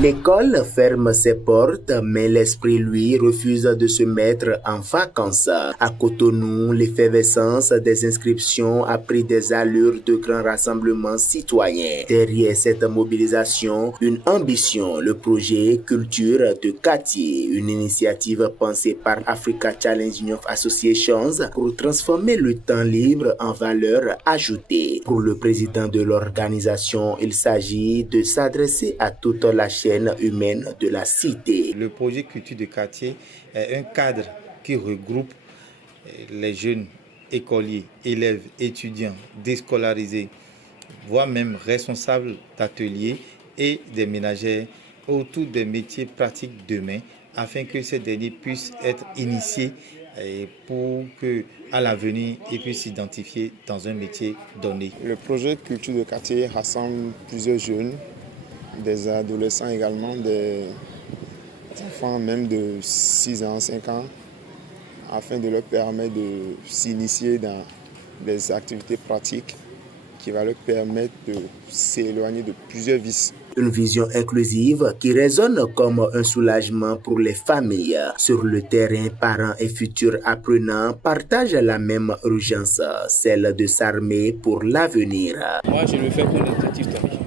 L'école ferme ses portes, mais l'esprit, lui, refuse de se mettre en vacances. À Cotonou, l'effervescence des inscriptions a pris des allures de grands rassemblements citoyens. Derrière cette mobilisation, une ambition, le projet Culture de quartier, une initiative pensée par Africa Challenge of Associations pour transformer le temps libre en valeur ajoutée. Pour le président de l'organisation, il s'agit de s'adresser à toute la chaîne humaine de la cité. Le projet Culture de quartier est un cadre qui regroupe les jeunes écoliers, élèves, étudiants, déscolarisés, voire même responsables d'ateliers et des ménagères autour des métiers pratiques de main afin que ces derniers puissent être initiés pour qu'à l'avenir, ils puissent s'identifier dans un métier donné. Le projet Culture de quartier rassemble plusieurs jeunes, des adolescents également, des enfants même de 6 ans, 5 ans, afin de leur permettre de s'initier dans des activités pratiques qui va leur permettre de s'éloigner de plusieurs vices. Une vision inclusive qui résonne comme un soulagement pour les familles. Sur le terrain, parents et futurs apprenants partagent la même urgence, celle de s'armer pour l'avenir. Moi, je le fais pour l'objectif d'origine.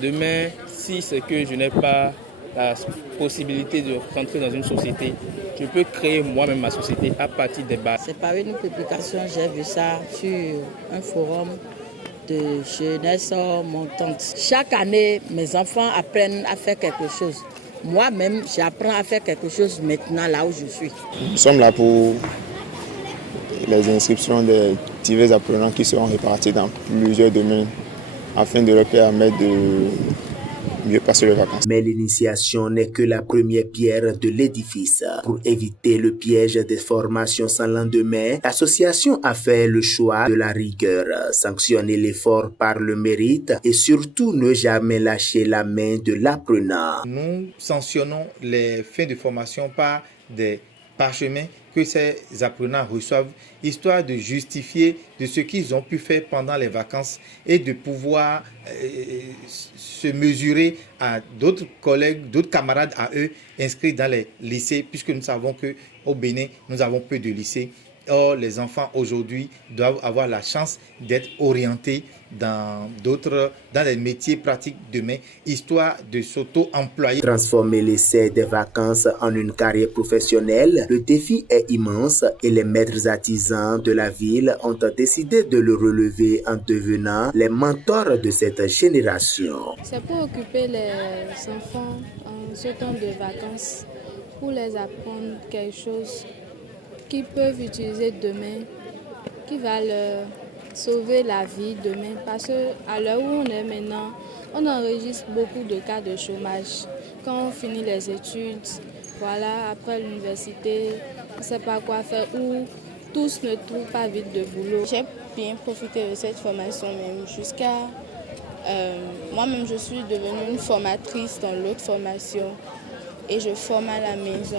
Demain, si c'est que je n'ai pas la possibilité de rentrer dans une société, je peux créer moi-même ma société à partir des bases. C'est par une publication, j'ai vu ça sur un forum de jeunesse montante. Chaque année, mes enfants apprennent à faire quelque chose. Moi-même, j'apprends à faire quelque chose maintenant là où je suis. Nous sommes là pour les inscriptions des divers apprenants qui seront répartis dans plusieurs domaines afin de leur permettre de mieux passer les vacances. Mais l'initiation n'est que la première pierre de l'édifice. Pour éviter le piège des formations sans lendemain, l'association a fait le choix de la rigueur, sanctionner l'effort par le mérite et surtout ne jamais lâcher la main de l'apprenant. Nous sanctionnons les fins de formation par des parchemins que ces apprenants reçoivent, histoire de justifier de ce qu'ils ont pu faire pendant les vacances et de pouvoir se mesurer à d'autres collègues, d'autres camarades à eux inscrits dans les lycées, puisque nous savons qu'au Bénin, nous avons peu de lycées. Or, les enfants aujourd'hui doivent avoir la chance d'être orientés dans des métiers pratiques demain, histoire de s'auto-employer. Transformer l'essai des vacances en une carrière professionnelle, le défi est immense et les maîtres artisans de la ville ont décidé de le relever en devenant les mentors de cette génération. C'est pour occuper les enfants en ce temps de vacances, pour les apprendre quelque chose qu'ils peuvent utiliser demain, qui va leur sauver la vie demain. Parce qu'à l'heure où on est maintenant, on enregistre beaucoup de cas de chômage. Quand on finit les études, voilà, après l'université, on ne sait pas quoi faire ou tous ne trouvent pas vite de boulot. J'ai bien profité de cette formation même jusqu'à... moi-même, je suis devenue une formatrice dans l'autre formation. Et je forme à la maison.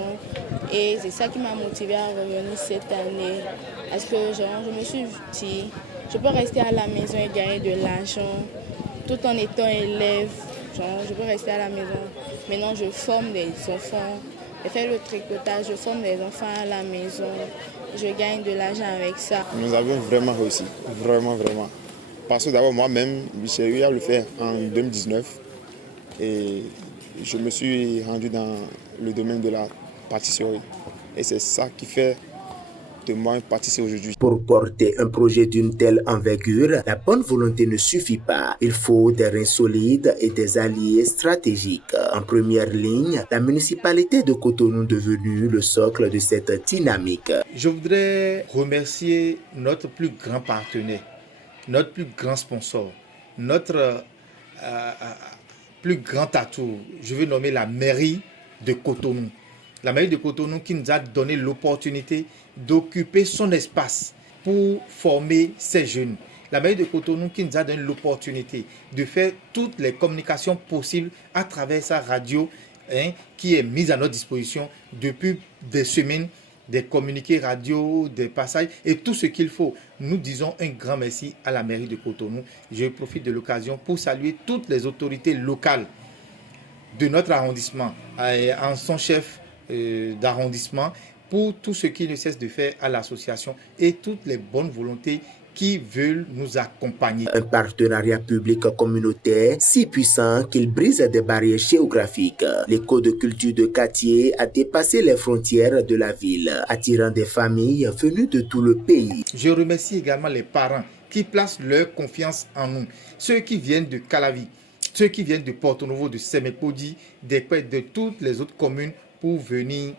Et c'est ça qui m'a motivée à revenir cette année. Parce que je me suis dit, je peux rester à la maison et gagner de l'argent tout en étant élève. Je peux rester à la maison. Maintenant, je forme des enfants. Je fais le tricotage, je forme des enfants à la maison. Je gagne de l'argent avec ça. Nous avons vraiment réussi. Vraiment, vraiment. Parce que d'abord, moi-même, j'ai eu à le faire en 2019. Et je me suis rendu dans le domaine de la pâtisserie. Et c'est ça qui fait de moi un pâtissier aujourd'hui. Pour porter un projet d'une telle envergure, la bonne volonté ne suffit pas. Il faut des reins solides et des alliés stratégiques. En première ligne, la municipalité de Cotonou devenue le socle de cette dynamique. Je voudrais remercier notre plus grand partenaire, notre plus grand sponsor, notre plus grand atout. Je veux nommer la mairie de Cotonou. La mairie de Cotonou qui nous a donné l'opportunité d'occuper son espace pour former ces jeunes. La mairie de Cotonou qui nous a donné l'opportunité de faire toutes les communications possibles à travers sa radio qui est mise à notre disposition depuis des semaines, des communiqués radio, des passages et tout ce qu'il faut. Nous disons un grand merci à la mairie de Cotonou. Je profite de l'occasion pour saluer toutes les autorités locales de notre arrondissement en son chef d'arrondissement pour tout ce qu'il ne cesse de faire à l'association et toutes les bonnes volontés qui veulent nous accompagner. Un partenariat public communautaire si puissant qu'il brise des barrières géographiques. L'école de culture de Katié a dépassé les frontières de la ville, attirant des familles venues de tout le pays. Je remercie également les parents qui placent leur confiance en nous, ceux qui viennent de Calavi, ceux qui viennent de Porto Novo, de Semepodi, de toutes les autres communes pour venir,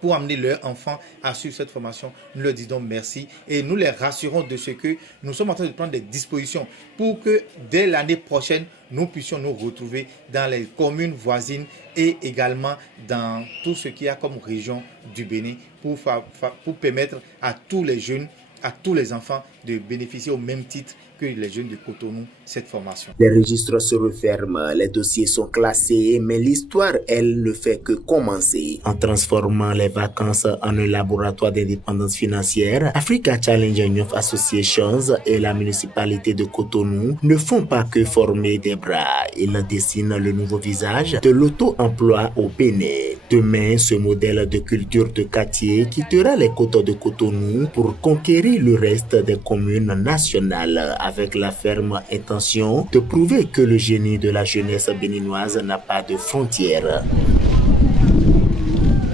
pour amener leurs enfants à suivre cette formation. Nous leur disons merci et nous les rassurons de ce que nous sommes en train de prendre des dispositions pour que dès l'année prochaine, nous puissions nous retrouver dans les communes voisines et également dans tout ce qu'il y a comme région du Bénin pour permettre à tous les jeunes, à tous les enfants de bénéficier au même titre que les jeunes de Cotonou cette formation. Les registres se referment, les dossiers sont classés, mais l'histoire, elle, ne fait que commencer. En transformant les vacances en un laboratoire d'indépendance financière, Africa Challenge Youth Associations et la municipalité de Cotonou ne font pas que former des bras. Ils dessinent le nouveau visage de l'auto-emploi au Bénin. Demain, ce modèle de culture de quartier quittera les côtes de Cotonou pour conquérir le reste des communes nationales avec la ferme intention de prouver que le génie de la jeunesse béninoise n'a pas de frontières.